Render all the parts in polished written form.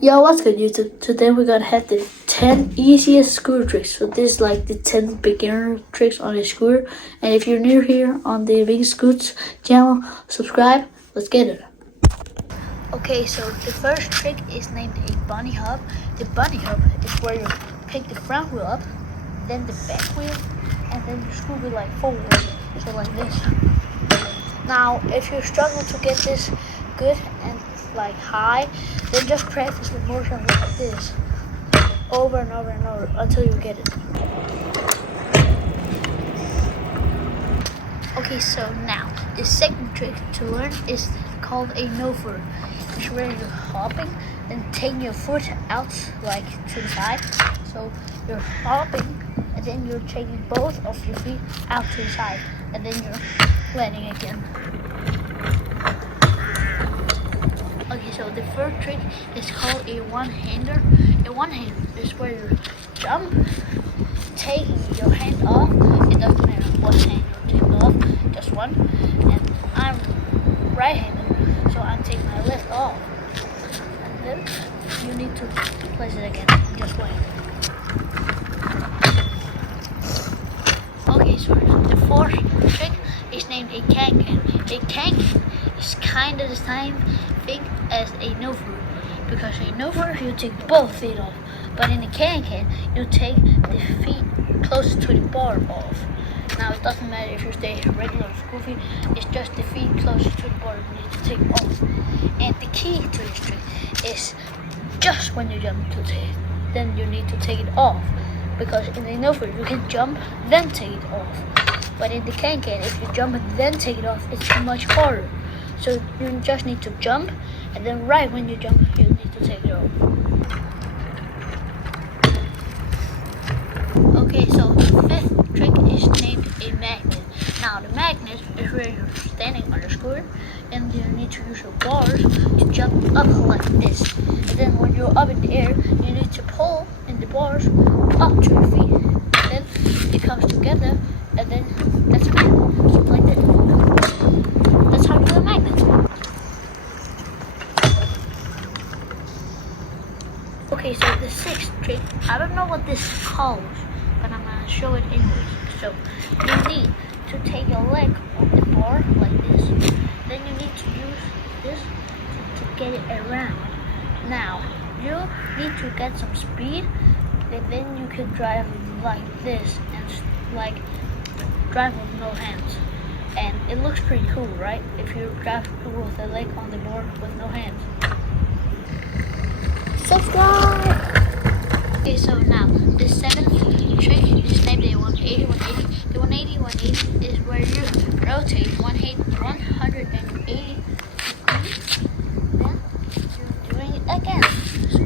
Yo, what's good YouTube? Today we're gonna have the 10 easiest scooter tricks. So this is like the 10 beginner tricks on a scooter. And if you're new here on the Big Scoots channel, subscribe. Let's get it. Okay, so the first trick is named a bunny hop. The bunny hop is where you pick the front wheel up, then the back wheel, and then you screw it like forward. So like this. Now, if you struggle to get this good and like high, then just practice the motion like this over and over and over until you get it. Okay, so now the second trick to learn is called a no-foot. It's where you're hopping and taking your foot out like to the side. So you're hopping and then you're taking both of your feet out to the side and then you're landing again. Okay, so the third trick is called a one-hander. A one-hander is where you jump, taking your hand off. It doesn't matter what hand you take off, just one. And I'm right-handed, so I'm taking my left off. And then you need to place it again and just wait. Okay, so the fourth trick is named a can-can. A can-can is kind of the same thing as a no-foot, because a no-foot you take both feet off, but in a can-can you take the feet closest to the bar off. Now it doesn't matter if you stay regular school feet, it's just the feet closest to the bar you need to take off. And the key to this trick is just when you jump to take, then you need to take it off, because in a no-foot you can jump then take it off, but in the can-can if you jump and then take it off it's much harder. So you just need to jump, and then right when you jump, you need to take it off. Okay, so the fifth trick is named a magnet. Now the magnet is where you're standing on the scooter, and you need to use your bars to jump up like this. And then when you're up in the air, you need to pull in the bars up to your feet. And then it comes together, and then that's a magnet. So like that. That's how you do a magnet. Okay, so the sixth trick, I don't know what this is called, but I'm gonna show it anyways. So you need to take your leg on the bar like this. Then you need to use this to get it around. Now you need to get some speed, and then you can drive like this and like drive with no hands. And it looks pretty cool, right? If you drive with a leg on the board with no hands. Subscribe! Okay, so now the seventh trick is named a 180. The 180 is where you rotate 180 degrees. Then you're doing it again. So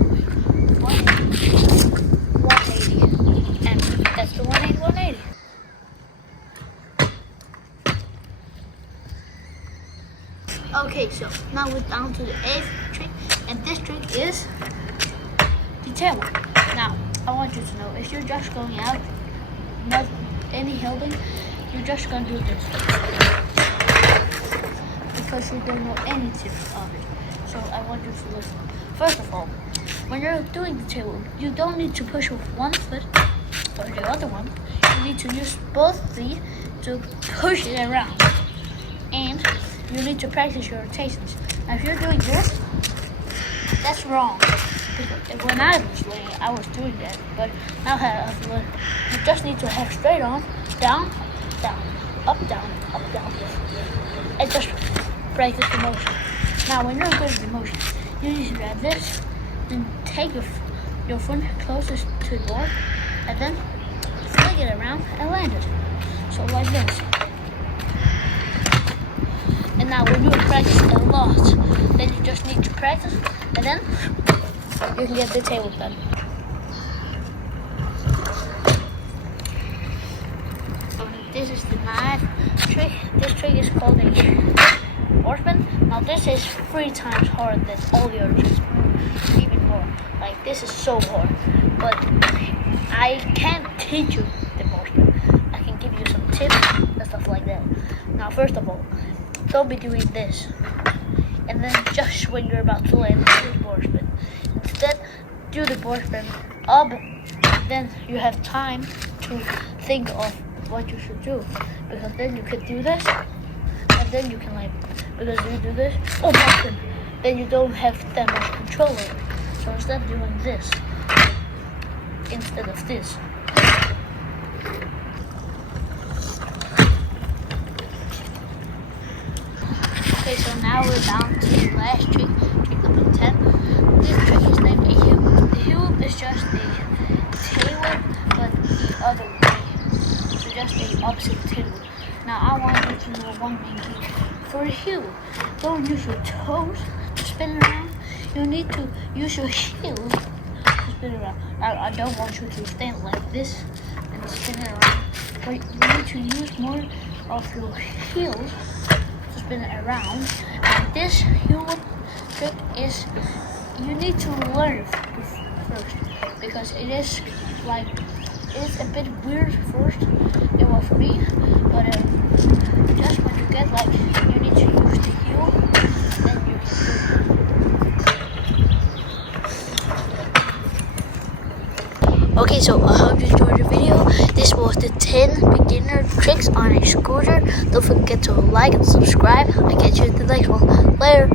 180. And that's the 180. Okay, so now we're down to the eighth trick, and this trick is the tail whip. Now, I want you to know, if you're just going out, not any helping, you're just gonna do this. Because you don't know any tips of it. So I want you to listen. First of all, when you're doing the tail whip, you don't need to push with one foot or the other one. You need to use both feet to push it around. And you need to practice your rotations. Now if you're doing this, that's wrong. Because when I was learning, I was doing that. But now I've learned, you just need to have straight on, down, down, up, down, up, down. And just practice the motion. Now when you're good at the motion, you need to grab this, then take your foot closest to the board, and then flick it around and land it. So like this. And now when you practice a lot, then you just need to practice, and then you can get the tail whip done. This is the ninth trick. This trick is called a horseman. Now this is 3 times harder than all the other tricks, even more. Like this is so hard, but I can't teach you the horseman. I can give you some tips and stuff like that. Now first of all, don't be doing this. And then just when you're about to land the horseman, instead do the board spin up, then you have time to think of what you should do, because then you can do this, and then you can because you do this, oh my god, then you don't have that much control over it. So instead doing this instead of this. Okay, so now we're down to the last trick, trick number 10. This trick is named a heel. The heel is just a tail whip, but the other way. So just the opposite tail whip. Now I want you to know one main key. For a heel, don't use your toes to spin around. You need to use your heels to spin around. I don't want you to stand like this and spin it around. But you need to use more of your heels to spin it around. And this heel trick is, you need to learn first, because it is a bit weird first. It was for me, but just when you get you need to use the heel, then you can do it. Okay, so I hope you enjoyed the video. This was the 10 beginner tricks on a scooter. Don't forget to like and subscribe. I'll catch you in the next one. Later.